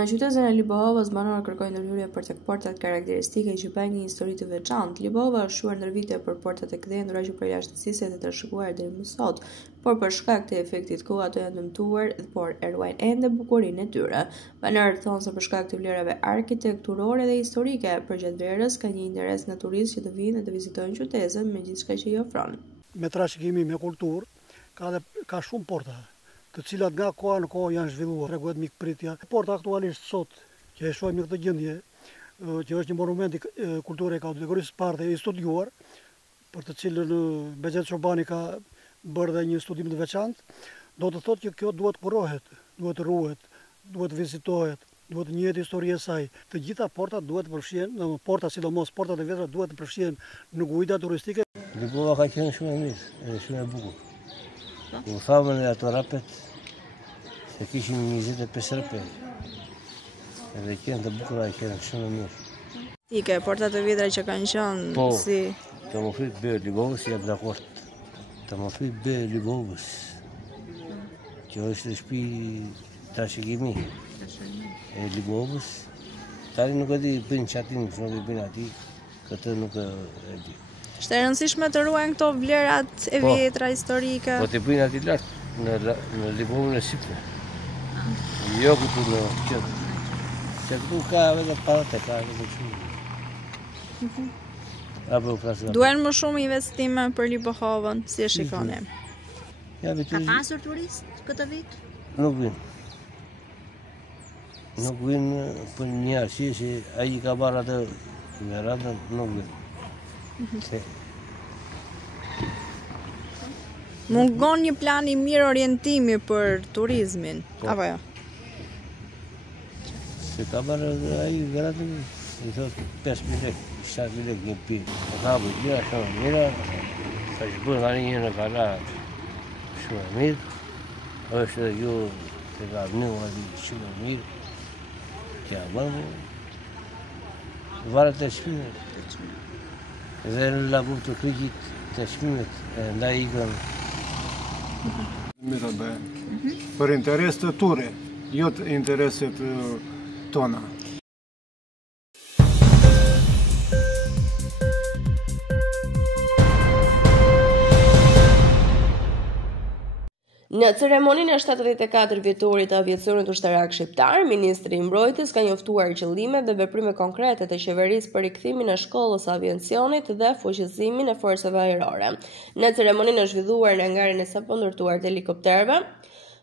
Në qytetin e Libohovës, banorët kërkojnë ndërhyrje për tek portat karakteristike që bëjnë një histori të veçantë. Libohova është shuar ndër vite për portat e këdhendura që për jashtësisë të trashëguar deri më sot, por për shkak të efektit kohë ato janë dëmtuar, por e ruajnë ende bukurinë e tyre. Banorët thonë se për shkak të vlerave arkitekturore dhe historike, përgjatë verës ka një interes nga turistë që të vinë dhe të vizitojnë qytetin me gjithçka që i ofron. Me trashëgimi, me kulturë, ka shumë porta, të cilat nga koha në kohë janë zhvilluar, tregohet mikpritja. Porta aktualisht sot, që e shohim në këtë gjendje, që është një monument i kulturë e kategorisë parë i studiuar, për të cilën Bexhet Çobani ka bërë dhe një studim të veçantë, do të thotë që kjo duhet kurohet, duhet ruhet, duhet vizitohet, duhet njihet historia e saj. Të gjitha portat duhet të përfshihen, porta sidomos portat e vetra duhet të përfshihen në guida turistike. Libova ka qenë shumë e mirë, edhe shumë e bukur. U thamën e ato rapet se kishim 25 rapet. Edhe qenë të bukura, qenë shumë e mirë. Tike, portat e vjetra që kanë qenë po, si... të më frit bërë Libovës, jam dakord. Të më frit bërë Libovës, që është shtëpi trashëgimi e Libovës. Tani nuk e di bëjnë qatin, nuk e bëjnë ati, këtë nuk e di. Është e rëndësishme të ruajnë këto vlerat e vjetra historike. Po të bëjnë ati lartë në Libovën e Sipre. Jo këtu në qëtë. Që këtu ka edhe parat e ka edhe shumë. Duhen më shumë investime për Libohovën, si e shikoni? Ka pasur turist këtë vit? Nuk vinë. Nuk vinë për një arsye që ai ka marrë atë me radhën, nuk vinë. Mungon një plan i mirë orientimi për turizmin, apo jo? Se ka marrë ai gratin, i thotë 5.000 lek, 7.000 lek një pijë. Ka bërë gjëra shumë mira, ka që bërë nga një në kala shumë mirë, është edhe ju të ka një shumë mirë, që a bërë, varet të shpimet. Dhe në lagur të kryqit të shpimet, nda ikën. Për interes të ture, jo të intereset tona. Në ceremoninë e 74 vjetorit të aviacionit ushtarak shqiptar, Ministri i Mbrojtjes ka njoftuar qëllimet dhe veprimet konkrete të qeverisë për rikthimin e shkollës së aviacionit dhe fuqizimin e forcave ajrore. Në ceremoninë e zhvilluar në angarin e sapo ndërtuar të helikopterëve,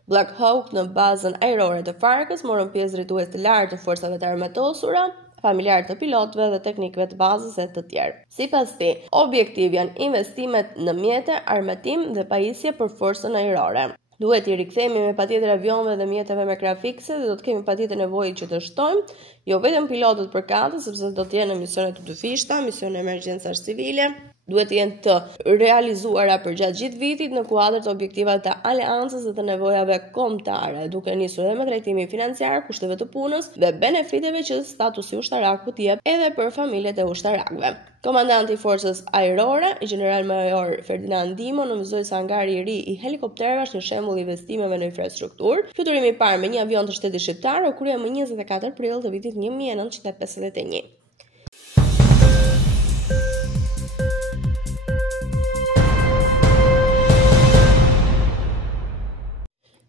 Black Hawk në bazën ajrore të Farkës morën pjesë drejtues të lartë të forcave të armatosura, familjarë të pilotëve dhe teknikëve të bazës e të tjerë. Sipas tij, objektiv janë investimet në mjete, armatim dhe pajisje për forcën ajrore. Duhet i rikthehemi me patjetër avionëve dhe mjeteve me krah fikse dhe do të kemi patjetër nevojë që të shtojmë, jo vetëm pilotët përkatës, sepse do të jenë misione të dyfishta, misione emergjencash civile, duhet të jenë të realizuara përgjatë gjithë vitit në kuadër të objektivave të aleancës dhe të nevojave kombëtare, duke nisur edhe me trajtimin financiar, kushteve të punës dhe benefiteve që statusi ushtarakut jep edhe për familjet e ushtarakëve. Komandanti i Forcës Ajrore, General-Major Ferdinand Dimo, nënvizoi se angari i ri i helikopterëve është një shembull i investimeve në infrastrukturë. Fluturimi i parë me një avion të shtetit shqiptar u krye më 24 prill të vitit 1951.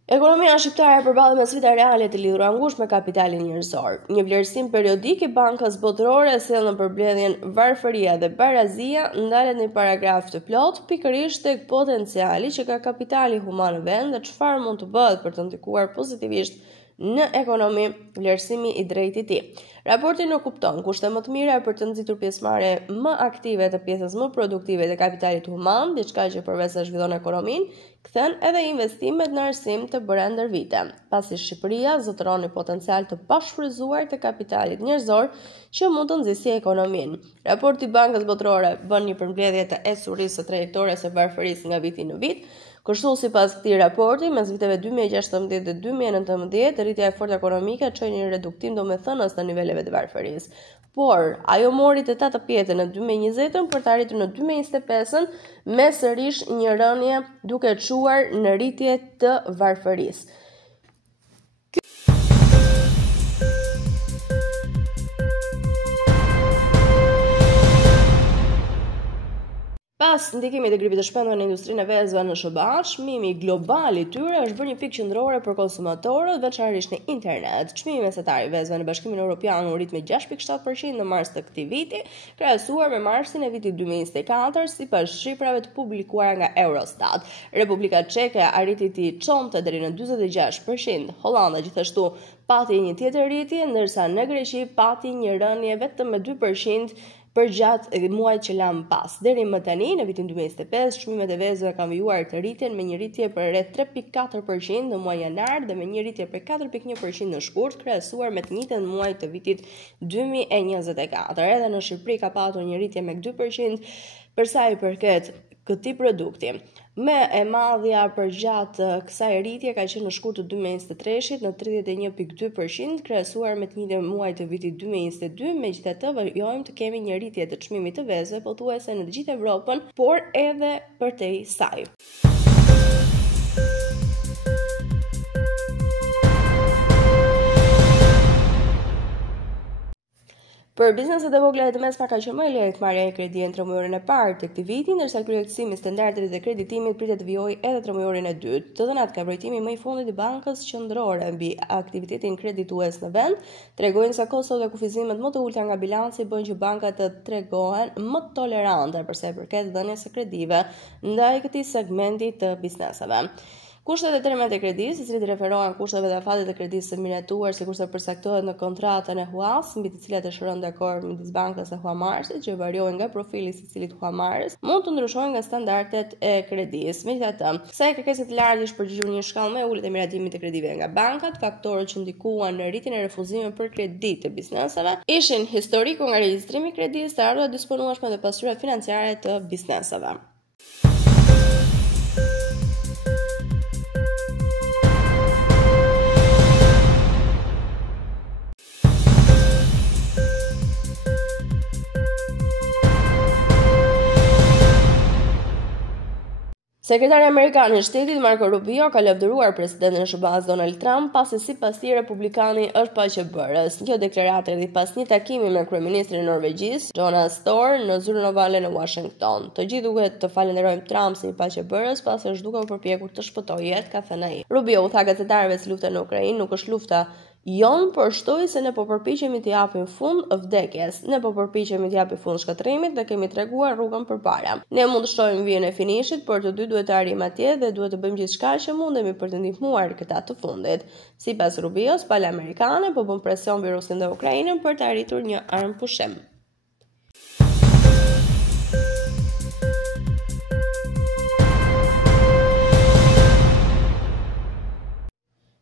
Ekonomia shqiptare përballet me sfida reale të lidhura ngushtë me kapitalin njerëzor. Një vlerësim periodik i Bankës Botërore sjell në përmbledhjen varfëria dhe barazia ndalet në një paragraf të plot pikërisht tek potenciali që ka kapitali human në vend dhe çfarë mund të bëhet për të ndikuar pozitivisht në ekonomi, vlerësimi i drejtë i tij. Raporti nuk kupton kushte më të mira për të nxitur pjesëmarrje më aktive të pjesës më produktive të kapitalit human, diçka që përveç se zhvillon ekonominë, kthen edhe investimet në arsim të bëra ndër vite, pasi Shqipëria zotëron një potencial të pashfryzuar të kapitalit njerëzor që mund të nxjisë ekonominë. Raporti i Bankës Botërore bën një përmbledhje të esurisë së trajektorisë së varfërisë nga viti në vit. Kështu sipas këtij raporti, mes viteve 2016 dhe 2019, rritja e fortë ekonomike çoi një reduktim domethënës të niveleve të varfërisë. Por, ajo mori të 8 në 2020 për të arritur në 2025 me sërish një rënje duke çuar në rritje të varfërisë. Pas ndikimit të gripit të shpendëve në industrinë e vezëve në SBA, çmimi global i tyre është bërë një pikë qendrore për konsumatorët, veçanërisht në internet. Çmimi mesatar i vezëve në Bashkimin Evropian u rrit me 6.7% në mars të këtij viti, krahasuar me marsin e vitit 2024, sipas shifrave të publikuara nga Eurostat. Republika Çeke arriti të çonte deri në 46%. Hollanda gjithashtu pati një tjetër rritje, ndërsa në Greqi pati një rënje vetëm me 2% për gjatë muajt që lanë pas. Deri më tani, në vitin 2025, çmimet e vezëve kanë vijuar të rritjen me një rritje për rreth 3.4% në muaj janar dhe me një rritje për 4.1% në shkurt, krahasuar me të njëjtën muaj të vitit 2024. Edhe në Shqipëri ka patur një rritje me 2% për sa i përket këtij produkti. Me e madhja për gjatë kësaj rritje ka qenë në shkurt të 2023 në 31.2%, krahasuar me të njëjtën muaj të vitit 2022. Megjithatë, vajojmë të kemi një rritje të çmimit të vezëve pothuajse në të gjithë Evropën, por edhe përtej saj. Për bizneset e vogla dhe të mesme ka qenë më e lehtë marrja e kredi në tremujorin e parë të këtij viti, ndërsa kryetësimi i standardeve të kreditimit pritet të vijojë edhe tremujorin e dytë. Të dhënat nga vërtetimi më i fundit i Bankës Qendrore mbi aktivitetin kreditues në vend tregojnë se kostot dhe kufizimet më të ulta nga bilanci bëjnë që bankat të tregohen më tolerante për sa i përket dhënies së kredive ndaj këtij segmenti të bizneseve. Kushtet e termit e kredisë, i cili referohen kushteve dhe afatet e kredisë së miratuar, sikurse përcaktohet në kontratën e HUAS, mbi të cilat është rënë dakord midis bankës dhe huamarrësit, që variojnë nga profili i secilit huamarrës, mund të ndryshojnë nga standardet e kredisë. Megjithatë, sa i kërkesat të lartë është përgjigjur një shkallë më e ulët e miratimit të kredive nga bankat, faktorët që ndikuan në rritjen e refuzimeve për kredi të bizneseve ishin historiku nga regjistrimi i kredisë, të ardhurat disponueshme dhe pasuria financiare të bizneseve. Sekretari amerikan i shtetit Marco Rubio ka lavdëruar presidentin e SBA-s Donald Trump pasi sipas tij republikani është paqëbërës. Kjo deklaratë erdhi pas një takimi me kryeministrin e Norvegjisë, Jonas Støre, në zyrën ovale në Washington. Të gjithë duhet të falenderojmë Trump si paqëbërës pasi është duke u përpjekur të shpëtojë jetë, ka thënë ai. Rubio u tha gazetarëve se lufta në Ukrainë nuk është lufta jon, por shtoi se ne po përpiqemi të japim fund vdekjes. Ne po përpiqemi të japim fund shkatërrimit dhe kemi treguar rrugën përpara. Ne mund të shohim vijën e finishit, por të dy duhet të arrijmë atje dhe duhet të bëjmë gjithçka që mundemi për të ndihmuar këta të fundit. Sipas Rubios, palë amerikane po bën presion mbi Rusin dhe Ukrainën për të arritur një armë pushim.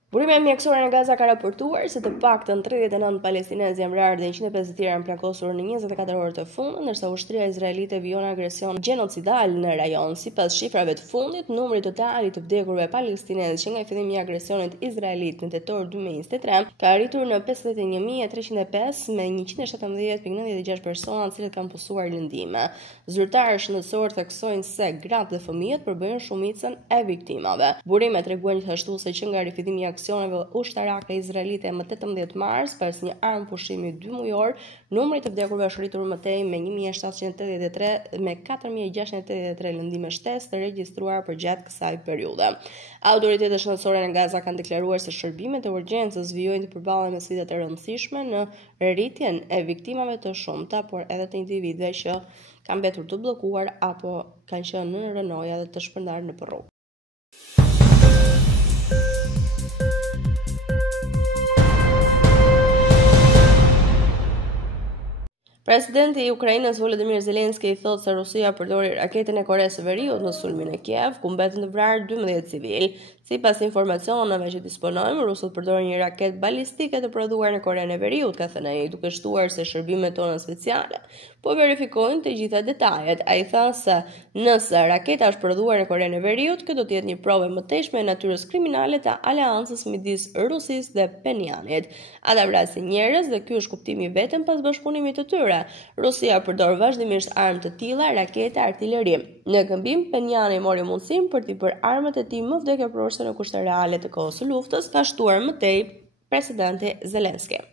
Burimi mjekësor në Gaza ka raportuar se të paktën 39 palestinezë janë vrarë dhe 150 tjerë janë plagosur në 24 orë të fundit, ndërsa ushtria izraelite vijon agresion gjenocidal në rajon. Sipas shifrave të fundit, numri total i të vdekurve palestinezë që nga fillimi i agresionit izraelit në tetor 2023 ka arritur në 51.305 me 117.96 persona të cilët kanë posuar lëndime. Zyrtarë shëndetësor theksojnë se gratë dhe fëmijët përbëjnë shumicën e viktimave. Burimet tregojnë gjithashtu se që nga rifillimi i aksioneve ushtarake izraelite më 18 mars, pas një armë pushimi 2 mujor, numri të vdekurve është rritur më tej me 1.783 me 4.683 lëndime shtesë të regjistruar për gjatë kësaj periudhe. Autoritetet shëndetësore në Gaza kanë deklaruar se shërbimet e urgjencës vijojnë të përballen me sfida të rëndësishme në rritjen e viktimave të shumta, por edhe të individëve që kanë mbetur të bllokuar apo kanë qenë në rënoja dhe të shpërndarë nëpër rrugë. Presidenti i Ukrainës Volodymyr Zelensky thotë se Rusia përdori raketën e Koresë së Veriut në sulmin e Kiev, ku mbetën të vrarë 12 civil. Sipas informacioneve që disponojmë, rusët përdorin një raketë balistike të prodhuar në Korenë e Veriut, ka thënë ai, duke shtuar se shërbimet tona speciale po verifikojnë të gjitha detajet. Ai tha se nëse raketa është prodhuar në Korenë e Veriut, kjo do të jetë një provë më teshme e natyrës kriminale të aleancës midis Rusisë dhe Penjanit. Ata vrasin njerëz dhe ky është kuptimi vetëm pas bashkëpunimit të tyre. Rusia përdor vazhdimisht armë të tilla, rakete, artilleri. Në këmbim, Penjani mori mundësinë për t'i bërë armët e tij më vdekjeprorëse në kushte reale të kohës së luftës, ka shtuar më tej presidenti Zelensky.